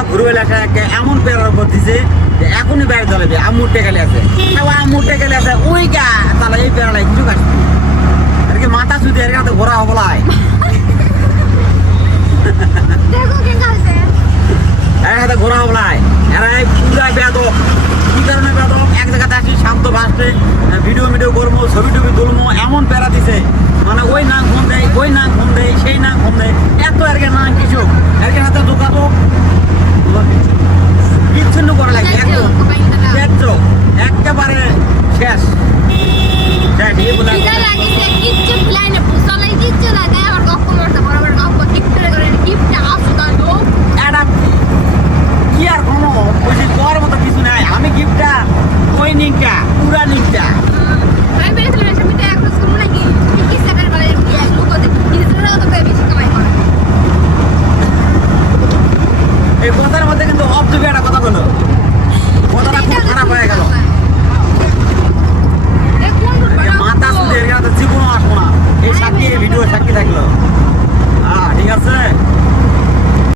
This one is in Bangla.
আমার ঘুরবে লেখা এমন পেয়ার উপর দিছে যে এখনই বাইরে চালাবে আম্মুর টেকালে আছে আম্মুর টেকালে আছে ওই গা তাহলে এই পেয়ারালাই কিছু কাটছি আর কি মাথা শুধু এর কাছে ঘোরা হবলায় এর হাতে ঘোরা হবলায় এরা পুরাই বেদক কি কারণে বেদক এক জায়গাতে আসি শান্ত ভাসতে ভিডিও করবো ছবি টবি তুলবো এমন প্যারা দিছে মানে ওই নাম ফোন দেয় ওই নাম ফোন দেয় সেই নাম ফোন দেয় এত আর কি নাম কিছু এর হাতে দোকাতো বিচ্ছিন্ন করা লাগে একদম একেবারে শেষ কিচ্ছু